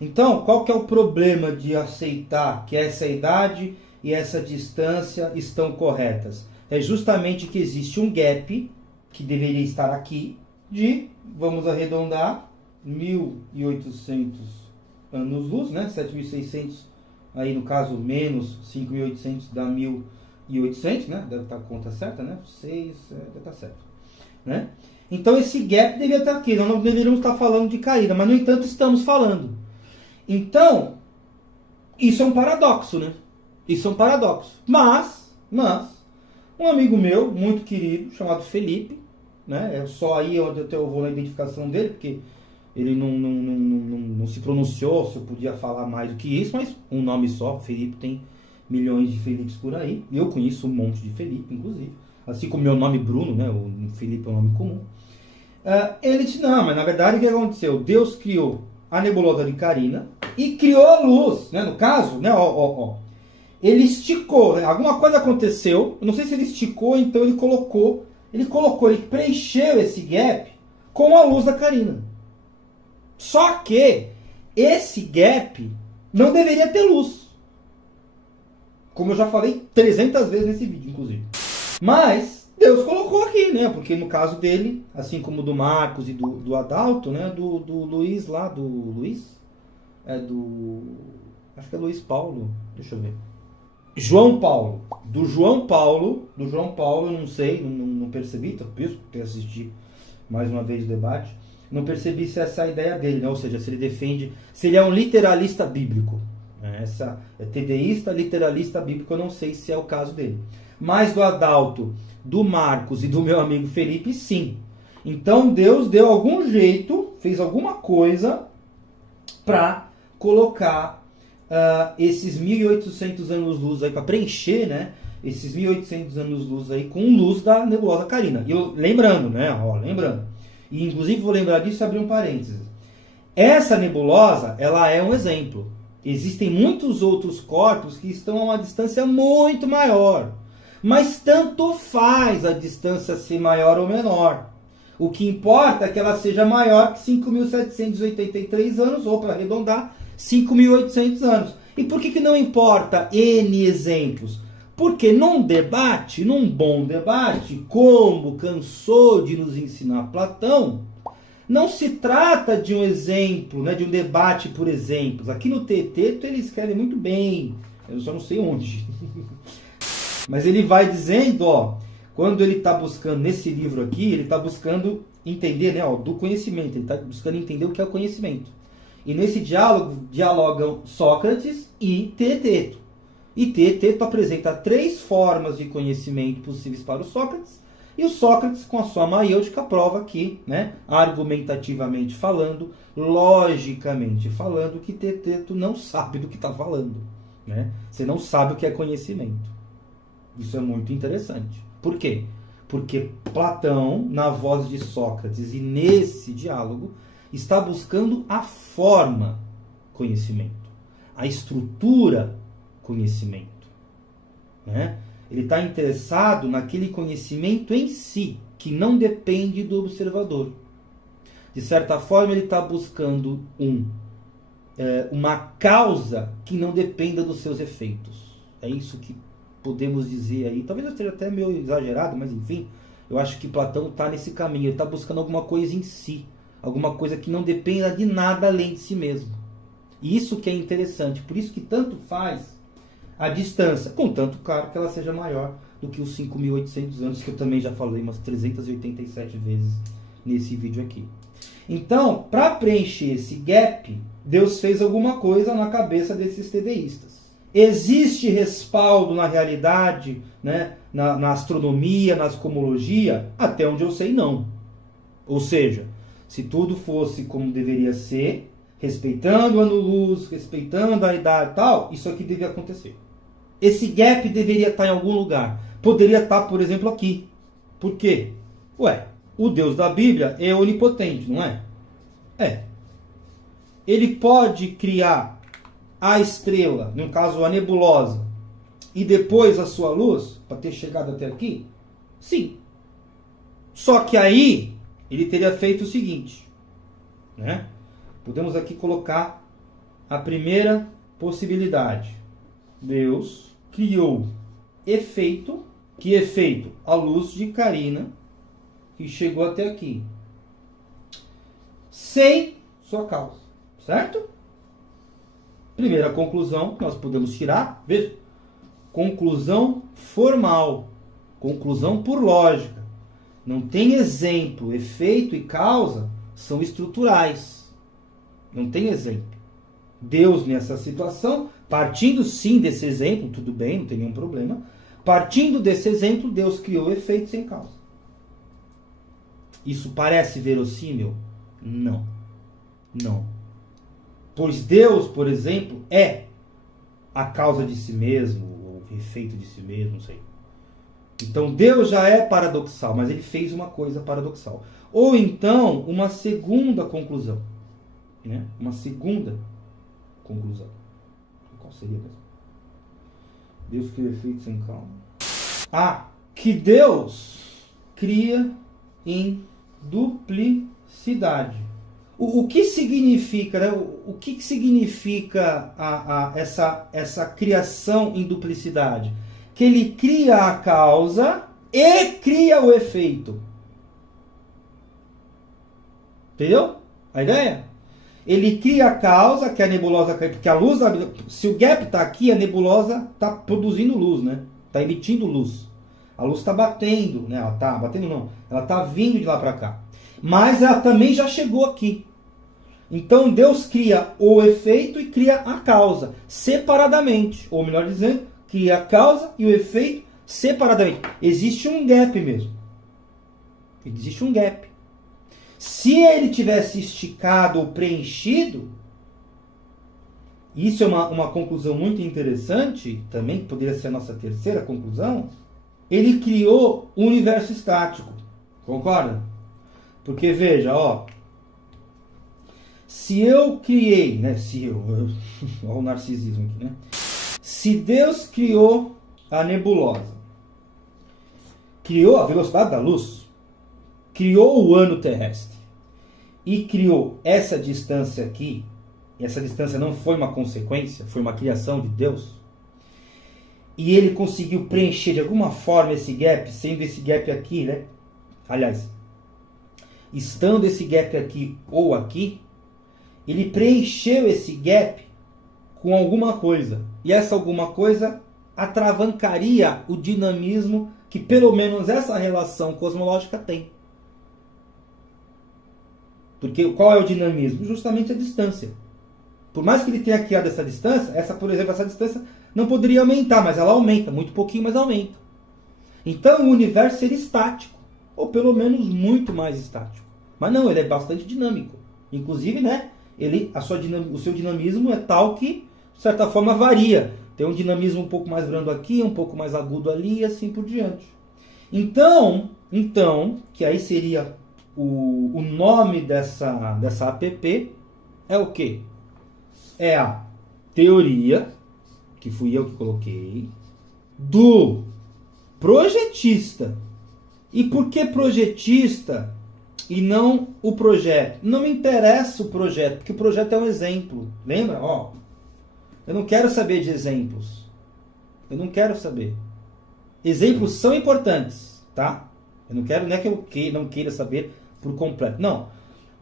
Então, qual que é o problema de aceitar que essa idade e essa distância estão corretas? É justamente que existe um gap, que deveria estar aqui, de, vamos arredondar, 1.800 anos-luz, né? 7.600, aí no caso menos 5.800 dá 1.800, né? Deve estar a conta certa, né? 6, deve estar certo, né? Então esse gap deveria estar aqui, nós não deveríamos estar falando de caída, mas no entanto estamos falando. Então, isso é um paradoxo, né? Isso é um paradoxo. Mas, um amigo meu, muito querido, chamado Felipe, né? É só aí onde eu vou na identificação dele, porque ele não se pronunciou se eu podia falar mais do que isso, mas um nome só, Felipe, tem milhões de Felipes por aí. Eu conheço um monte de Felipe, inclusive. Assim como meu nome Bruno, né? O Felipe é um nome comum. Ele disse, não, mas na verdade o que aconteceu? Deus criou a nebulosa de Carina e criou a luz, né? No caso, né? Ele esticou, né? Alguma coisa aconteceu, eu não sei se ele esticou, então ele preencheu esse gap com a luz da Carina. Só que esse gap não deveria ter luz. Como eu já falei 300 vezes nesse vídeo, inclusive. Mas Deus colocou aqui, né? Porque no caso dele, assim como do Marcos e do Adalto, né? Do Luiz lá, do Luiz? Acho que é Luiz Paulo. Deixa eu ver. João Paulo. Do João Paulo, eu não sei, não percebi, talvez ter assistido mais uma vez o debate. Não percebi se essa é a ideia dele, né? Ou seja, se ele defende, se ele é um literalista bíblico. Essa é tedeísta, literalista bíblico, eu não sei se é o caso dele. Mas do Adalto, do Marcos e do meu amigo Felipe, sim. Então Deus deu algum jeito, fez alguma coisa para colocar esses 1.800 anos-luz aí, para preencher, né? Esses 1.800 anos-luz aí com luz da nebulosa Carina. E lembrando, né? Lembrando. E inclusive vou lembrar disso e abrir um parênteses. Essa nebulosa, ela é um exemplo. Existem muitos outros corpos que estão a uma distância muito maior. Mas tanto faz a distância ser maior ou menor. O que importa é que ela seja maior que 5.783 anos, ou para arredondar, 5.800 anos. E por que não importa N exemplos? Porque num bom debate, como cansou de nos ensinar Platão, não se trata de um exemplo, né, de um debate por exemplos. Aqui no Teteto ele escreve muito bem, eu só não sei onde. Mas ele vai dizendo, quando ele está buscando nesse livro aqui, ele está buscando entender, né, do conhecimento, ele está buscando entender o que é o conhecimento. E nesse diálogo, dialogam Sócrates e Teeteto. E Teeteto apresenta 3 formas de conhecimento possíveis para o Sócrates, e o Sócrates, com a sua maiêutica, prova que, né, argumentativamente falando, logicamente falando, que Teeteto não sabe do que está falando. Né? Você não sabe o que é conhecimento. Isso é muito interessante. Por quê? Porque Platão, na voz de Sócrates e nesse diálogo, está buscando a forma conhecimento, a estrutura conhecimento. Né? Ele está interessado naquele conhecimento em si, que não depende do observador. De certa forma, ele está buscando uma causa que não dependa dos seus efeitos. É isso que podemos dizer aí. Talvez eu esteja até meio exagerado, mas enfim, eu acho que Platão está nesse caminho. Ele está buscando alguma coisa em si, alguma coisa que não dependa de nada além de si mesmo. E isso que é interessante. Por isso que tanto faz a distância, contanto, claro, que ela seja maior do que os 5.800 anos, que eu também já falei umas 387 vezes nesse vídeo aqui. Então, para preencher esse gap, Deus fez alguma coisa na cabeça desses tedeístas. Existe respaldo na realidade, né, na astronomia, na cosmologia? Até onde eu sei, não. Ou seja, se tudo fosse como deveria ser, respeitando o ano-luz, respeitando a idade e tal, isso aqui deveria acontecer. Esse gap deveria estar em algum lugar. Poderia estar, por exemplo, aqui. Por quê? O Deus da Bíblia é onipotente, não é? Ele pode criar a estrela, no caso a nebulosa, e depois a sua luz, para ter chegado até aqui? Sim. Só que aí, ele teria feito o seguinte, né? Podemos aqui colocar a primeira possibilidade. Deus criou efeito. Que efeito? A luz de Carina, que chegou até aqui. Sem sua causa. Certo? Primeira conclusão que nós podemos tirar. Veja. Conclusão formal. Conclusão por lógica. Não tem exemplo. Efeito e causa são estruturais. Não tem exemplo. Deus nessa situação, partindo sim desse exemplo, tudo bem, não tem nenhum problema. Partindo desse exemplo, Deus criou efeito sem causa. Isso parece verossímil? Não. Não. Pois Deus, por exemplo, é a causa de si mesmo, ou o efeito de si mesmo, não sei. Então Deus já é paradoxal, mas ele fez uma coisa paradoxal. Ou então, uma segunda conclusão. Né? Uma segunda conclusão. Qual seria mesmo? Deus cria efeito sem causa. Que Deus cria em duplicidade. O que significa, né? O que significa essa criação em duplicidade? Que ele cria a causa e cria o efeito. Entendeu a ideia? Ele cria a causa, que é a nebulosa, porque a luz, se o gap está aqui, a nebulosa está produzindo luz, né? Está emitindo luz. A luz está batendo, né? Ela está batendo não, ela está vindo de lá para cá. Mas ela também já chegou aqui. Então Deus cria o efeito e cria a causa separadamente, ou melhor dizendo, cria a causa e o efeito separadamente. Existe um gap mesmo. Existe um gap. Se ele tivesse esticado ou preenchido, isso é uma conclusão muito interessante, também poderia ser a nossa terceira conclusão, ele criou um universo estático. Concorda? Porque veja, ó, se eu criei, né, olha o narcisismo aqui, né? Se Deus criou a nebulosa, criou a velocidade da luz, criou o ano terrestre e criou essa distância aqui, e essa distância não foi uma consequência, foi uma criação de Deus, e ele conseguiu preencher de alguma forma esse gap, sendo esse gap aqui, né? Aliás, estando esse gap aqui ou aqui, ele preencheu esse gap com alguma coisa, e essa alguma coisa atravancaria o dinamismo que pelo menos essa relação cosmológica tem. Porque qual é o dinamismo? Justamente a distância. Por mais que ele tenha criado essa distância, por exemplo, essa distância não poderia aumentar, mas ela aumenta, muito pouquinho, mas aumenta. Então o universo seria estático, ou pelo menos muito mais estático. Mas não, ele é bastante dinâmico. Inclusive, né, o seu dinamismo é tal que, de certa forma, varia. Tem um dinamismo um pouco mais brando aqui, um pouco mais agudo ali, e assim por diante. Então, que aí seria o nome dessa app, é o quê? É a teoria, que fui eu que coloquei, do projetista. E por que projetista e não o projeto? Não me interessa o projeto, porque o projeto é um exemplo. Lembra? Ó, eu não quero saber de exemplos. Eu não quero saber. Exemplos são importantes, tá? Não é que eu não queira saber por completo. Não.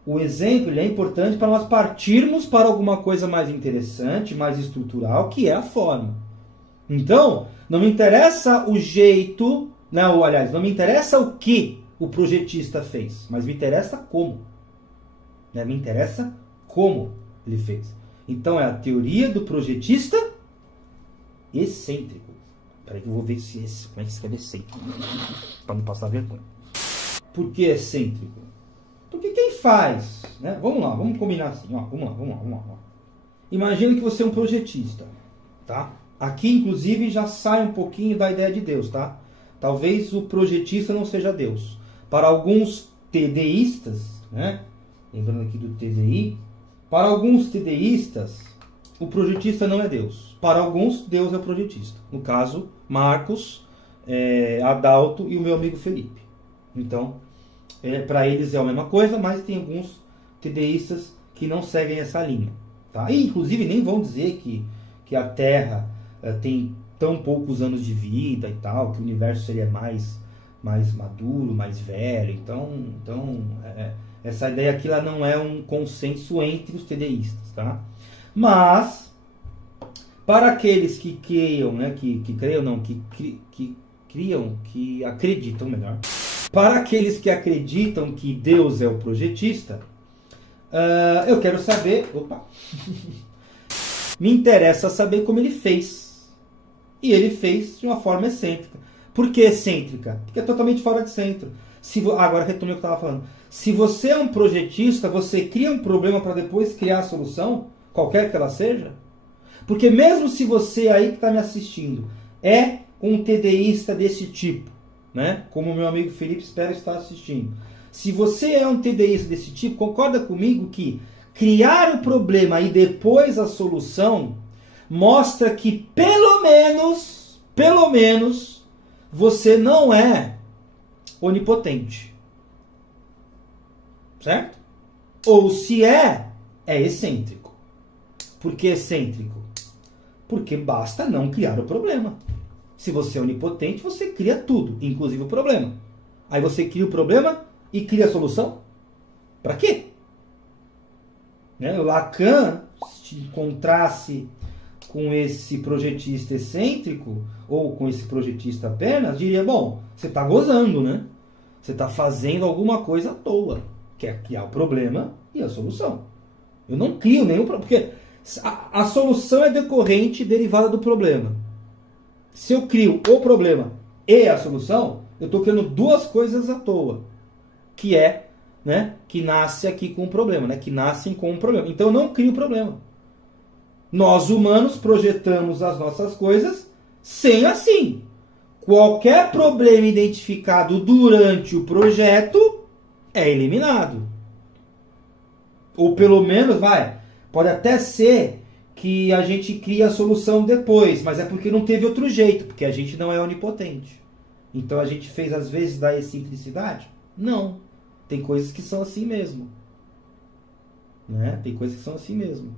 O exemplo ele é importante para nós partirmos para alguma coisa mais interessante, mais estrutural, que é a forma. Então, não me interessa o jeito, não, aliás, não me interessa o que o projetista fez, mas me interessa como. Né? Me interessa como ele fez. Então, é a teoria do projetista excêntrico. Peraí que eu vou ver como é que escreve excêntrico, para não passar vergonha. Por que excêntrico? Porque quem faz, né? Vamos lá, vamos combinar assim, ó, vamos lá. Imagina que você é um projetista, tá? Aqui, inclusive, já sai um pouquinho da ideia de Deus, tá? Talvez o projetista não seja Deus. Para alguns TDIstas, né? Lembrando aqui do TDI, para alguns TDIstas, o projetista não é Deus. Para alguns, Deus é o projetista. No caso, Marcos, Adalto e o meu amigo Felipe. Então, para eles é a mesma coisa, mas tem alguns TDIstas que não seguem essa linha. Tá? E, inclusive, nem vão dizer que a Terra tem tão poucos anos de vida e tal, que o universo seria mais maduro, mais velho. Então essa ideia aqui ela não é um consenso entre os TDIstas, tá? Mas para aqueles que creiam, né, que criam, que acreditam melhor, para aqueles que acreditam que Deus é o projetista, eu quero saber, me interessa saber como ele fez. E ele fez de uma forma excêntrica. Por que excêntrica? Porque é totalmente fora de centro. Agora retomei o que eu estava falando. Se você é um projetista, você cria um problema para depois criar a solução, qualquer que ela seja. Porque mesmo se você aí que está me assistindo é um TDIsta desse tipo, né? Como o meu amigo Felipe espero estar assistindo. Se você é um TDIsta desse tipo, concorda comigo que criar o problema e depois a solução mostra que pelo menos, você não é onipotente. Certo? Ou se é excêntrico. Por que excêntrico? Porque basta não criar o problema. Se você é onipotente, você cria tudo, inclusive o problema. Aí você cria o problema e cria a solução? Para quê? O Lacan, se encontrasse com esse projetista excêntrico, ou com esse projetista apenas, diria, bom, você está gozando, né? Você está fazendo alguma coisa à toa. Quer criar o problema e a solução. Eu não crio nenhum problema, porque a solução é decorrente, derivada do problema. Se eu crio o problema e a solução, eu estou criando duas coisas à toa. Que é, né, que nasce aqui com o problema, né? Que nascem com o problema. Então eu não crio o problema. Nós humanos projetamos as nossas coisas sem assim. Qualquer problema identificado durante o projeto é eliminado. Ou pelo menos, pode até ser que a gente cria a solução depois, mas é porque não teve outro jeito, porque a gente não é onipotente. Então a gente fez às vezes da excentricidade? Não. Tem coisas que são assim mesmo. Né? Tem coisas que são assim mesmo.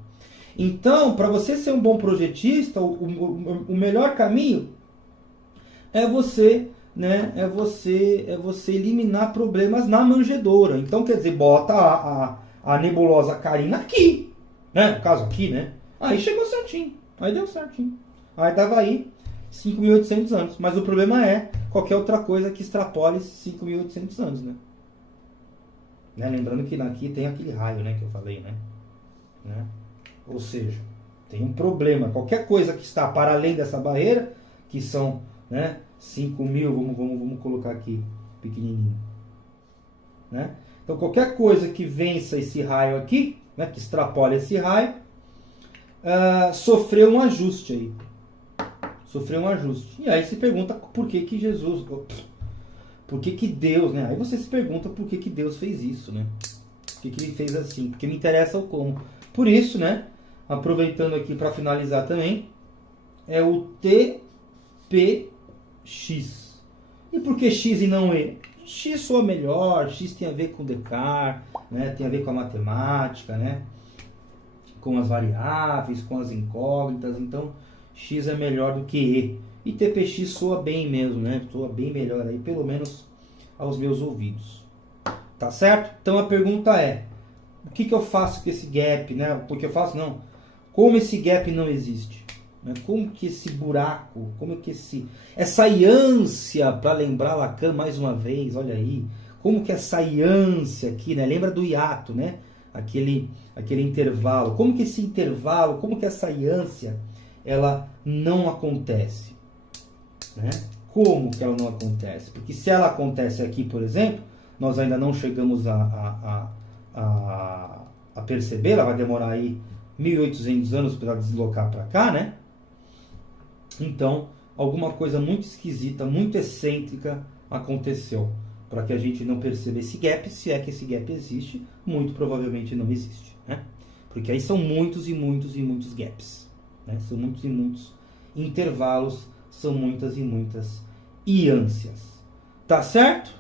Então, para você ser um bom projetista, o melhor caminho é você, né, é você eliminar problemas na manjedoura. Então, quer dizer, bota a nebulosa Carina aqui, né? No caso aqui, né? Aí chegou certinho. Aí deu certinho. Aí dava aí 5.800 anos. Mas o problema é qualquer outra coisa que extrapole 5.800 anos, né? Lembrando que aqui tem aquele raio, né, que eu falei, né? Ou seja, tem um problema. Qualquer coisa que está para além dessa barreira, que são, né, 5.000, vamos colocar aqui, pequenininho. Né? Então, qualquer coisa que vença esse raio aqui, né, que extrapole esse raio, sofreu um ajuste aí. Sofreu um ajuste. E aí se pergunta por que Jesus... Por que Deus, né? Aí você se pergunta por que Deus fez isso, né? Por que ele fez assim? Porque me interessa o como. Por isso, né? Aproveitando aqui para finalizar também, é o TPX. E por que X e não E? X soa melhor, X tem a ver com Descartes, né? Tem a ver com a matemática, né? Com as variáveis, com as incógnitas. Então, X é melhor do que E. E TPX soa bem mesmo, né? Soa bem melhor aí, pelo menos aos meus ouvidos. Tá certo? Então a pergunta é, o que eu faço com esse gap, né? Porque eu faço, não. Como esse gap não existe? Né? Como que esse buraco, como que essa ânsia, para lembrar Lacan mais uma vez, olha aí, como que essa ânsia aqui, né? Lembra do hiato, né? Aquele intervalo. Como que esse intervalo, como que essa ânsia, ela não acontece? Né? Como que ela não acontece? Porque se ela acontece aqui, por exemplo, nós ainda não chegamos a perceber, ela vai demorar aí 1.800 anos para deslocar para cá, né? Então, alguma coisa muito esquisita, muito excêntrica aconteceu para que a gente não perceba esse gap. Se é que esse gap existe, muito provavelmente não existe, né? Porque aí são muitos e muitos e muitos gaps, né? São muitos e muitos intervalos, são muitas e muitas ânsias. Tá certo?